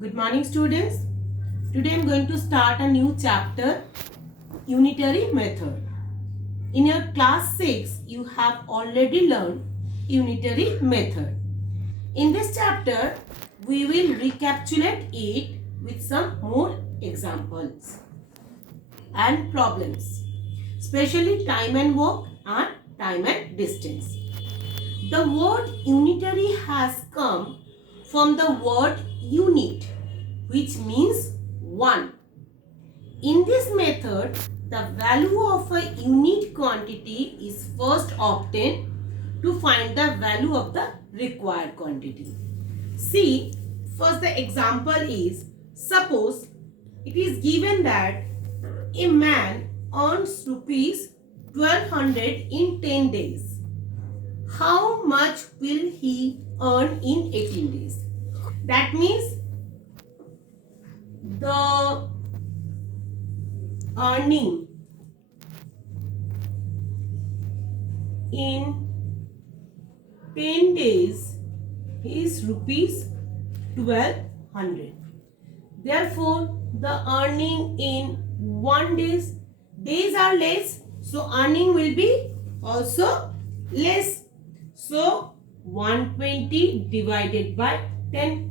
Good morning, students. Today I am going to start a new chapter, unitary method. In your class 6, you have already learned unitary method. In this chapter, we will recapitulate it with some more examples and problems, especially time and work and time and distance. The word unitary has come from the word unit, which means one. In this method, the value of a unit quantity is first obtained to find the value of the required quantity. See, first the example is, suppose it is given that a man earns rupees 1200 in 10 days. How much will he earn in 18 days? That means the earning in 10 days is rupees 1200. Therefore, the earning in 1 days are less, so earning will be also less. So 120 divided by 10.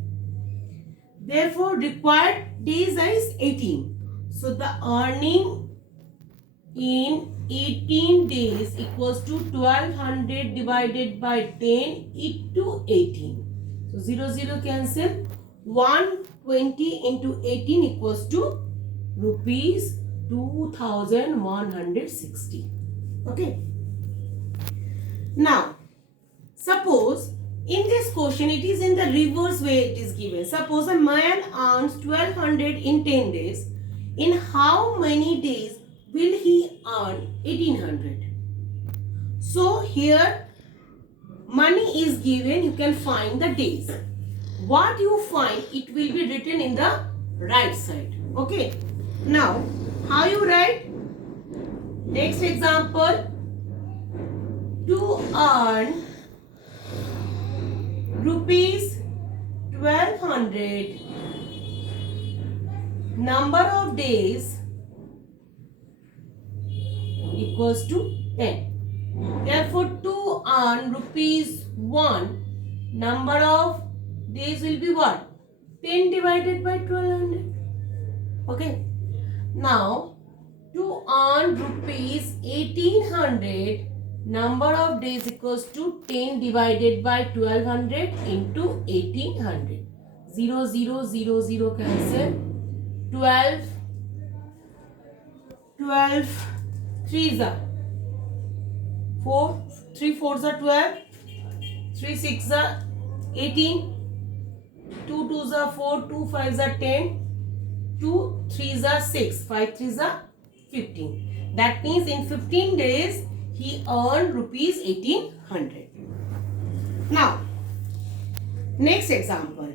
Therefore, required days is 18. So the earning in 18 days equals to 1200 divided by 10 into 18. So 0 cancel. 120 into 18 equals to rupees 2160. Okay. Now, suppose in this question it is in the reverse way it is given. Suppose a man earns 1200 in 10 days. In how many days will he earn 1800? So here money is given, you can find the days. What you find, it will be written in the right side. Okay. Now, how you write? Next example. To earn rupees 1200, number of days equals to 10. Therefore, to earn rupees 1, number of days will be what? 10 divided by 1200. Okay. Now, to earn rupees 1800, number of days equals to 10 divided by 1200 into 1800. 0 cancel. 12 3s are 4, 3 4s are 12, 3 6s are 18, 2 2s are 4, 2 5s are 10, 2 3s are 6, 5 3s are 15. That means in 15 days he earned rupees 1800. Now, next example.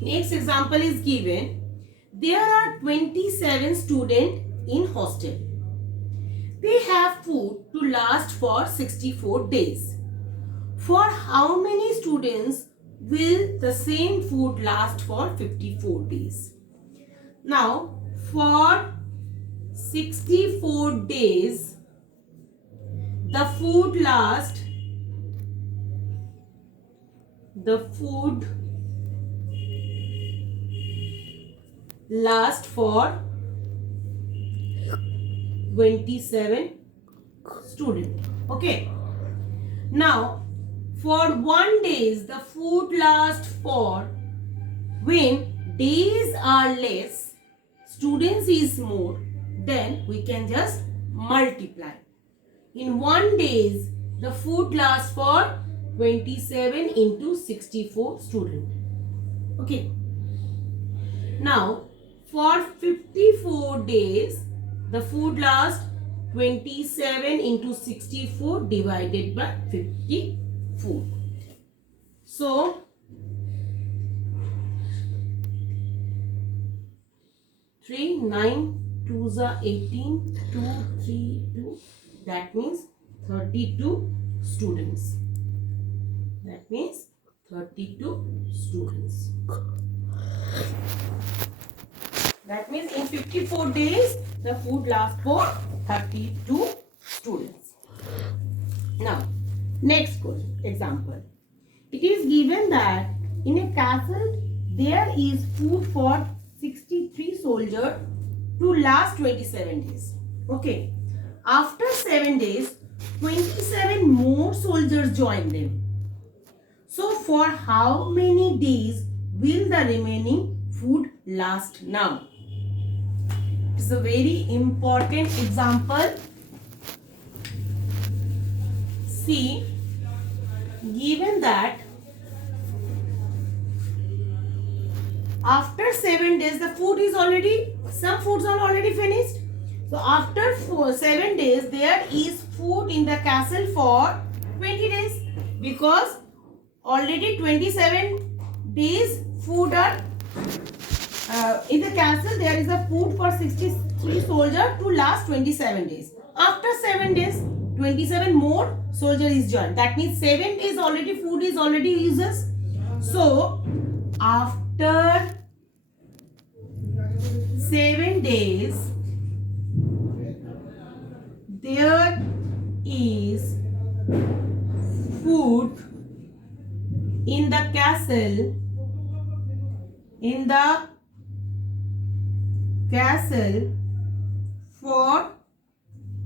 Next example is given. There are 27 students in hostel. They have food to last for 64 days. For how many students will the same food last for 54 days? Now, for 64 days, the food lasts for 27 students. Okay. Now, for 1 day, the food lasts for, when days are less, students is more, then we can just multiply. In 1 day, the food lasts for 27 into 64 students. Okay. Now, for 54 days, the food lasts 27 into 64 divided by 54. So, 3 9 2s are 18, 2 3 2. That means 32 students. That means 32 students. 54 days, the food lasts for 32 students. Now, next question, example. It is given that in a castle there is food for 63 soldiers to last 27 days. Okay. After 7 days, 27 more soldiers join them. So for how many days will the remaining food last now? It's a very important example. See, given that after 7 days the food is already, some foods are already finished. So after 7 days there is food in the castle for 20 days because already 27 days food are in the castle. There is a food for 63 soldiers to last 27 days. After 7 days 27 more soldier is joined. That means 7 days already food is already uses. So after 7 days there is food in the castle, for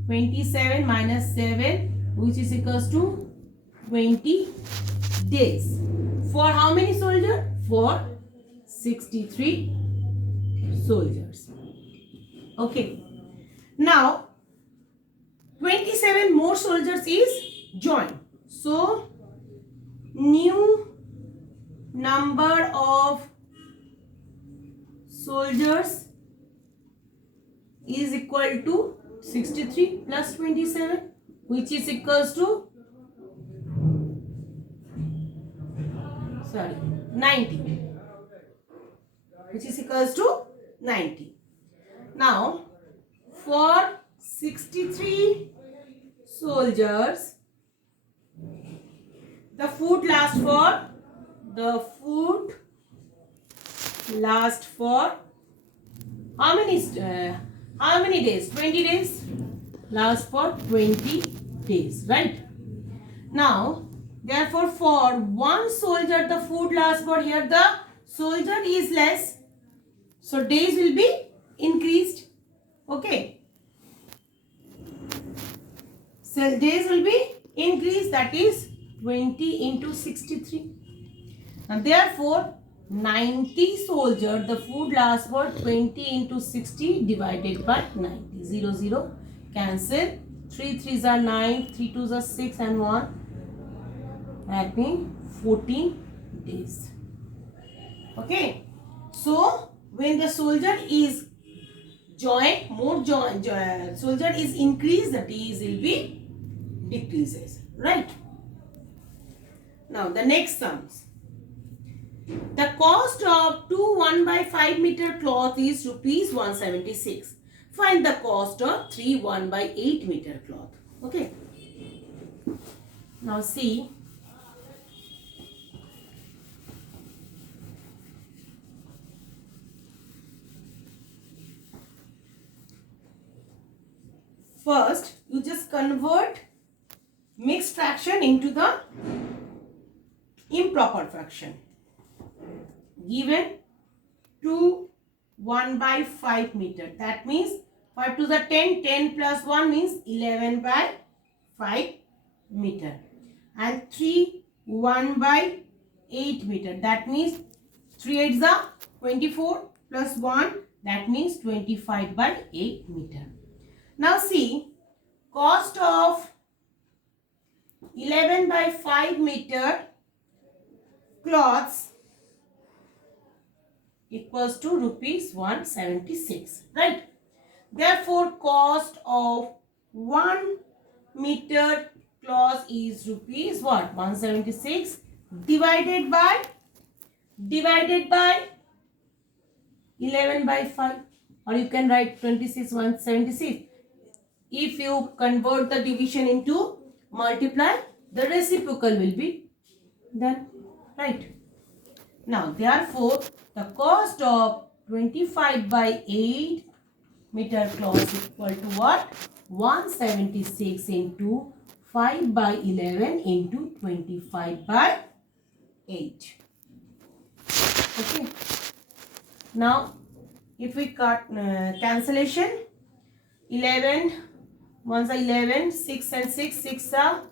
27 minus 7, which is equals to 20 days. For how many soldiers? For 63 soldiers. Okay. Now 27 more soldiers is joined. So new number of soldiers is equal to 63 plus 27, which is equals to 90, which is equals to 90. Now for 63 soldiers the food lasts for how many days? 20 days. Lasts for 20 days, right? Now therefore for one soldier the food lasts for, here the soldier is less, so days will be increased. Okay, so days will be increased, that is 20 into 63. And therefore 90 soldiers the food lasts for 20 into 60 divided by 90. 0 0 cancel, 3 3s are 9, 3 2s are 6 and 1, that means 14 days. Okay, so when the soldier is joined, soldier is increased, the days will be decreases, right? Now the next sums. The cost of 2 1/5 meter cloth is rupees 176. Find the cost of 3 1/8 meter cloth. Okay. Now see. First, you just convert mixed fraction into the improper fraction. Given 2 1/5 meter, that means 5 to the 10, 10 plus 1 means 11/5 meter, and 3 1/8 meter, that means 3 8s are 24 plus 1, that means 25/8 meter. Now see, cost of 11/5 meter cloths equals to rupees 176, right? Therefore cost of 1 meter cloth is rupees what? 176 divided by 11/5, or you can write 26 176. If you convert the division into multiply, the reciprocal will be done, right? Now therefore the cost of 25/8 meter cloth equal to what? 176 into 5 by 11 into 25 by 8. Okay. Now, if we cut cancellation, 11 1s are 11, 6 and 6, 6 are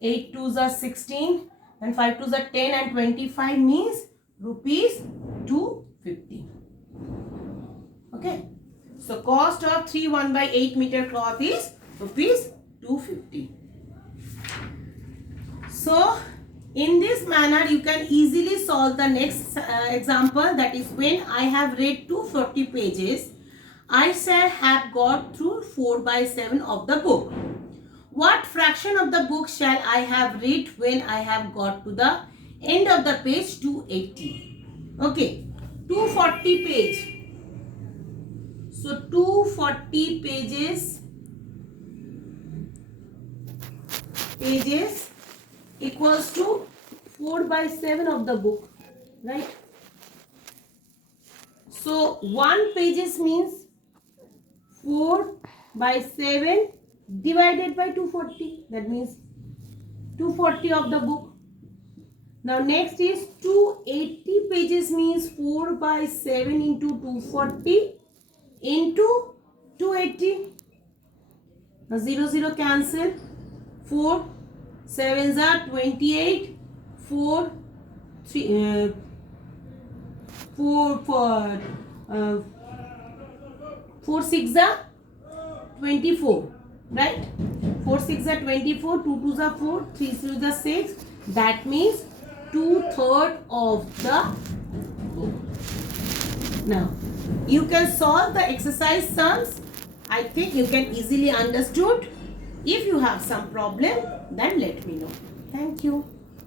8 2s are 16 and 5 2s are 10 and 25 means rupees 250. Okay. So cost of 3 1 by 8 meter cloth is rupees 250. So in this manner you can easily solve the next example, that is when I have read 240 pages, I shall have got through 4 by 7 of the book. What fraction of the book shall I have read when I have got to the end of the page 280? Okay, 240 page. So 240 pages equals to 4 by 7 of the book, right? So 1 pages means 4 by 7 divided by 240. That means 240 of the book. Now next is 280 pages means 4 by 7 into 240 into 280. Now 0 0 cancel. 4 7s are 28. 4 3 4 6 are 24, right? 4 6 are 24, 2 2s are 4, 3 3s are 6. That means 2/3 of the book. Now you can solve the exercise sums. I think you can easily understood. If you have some problem, then let me know. Thank you.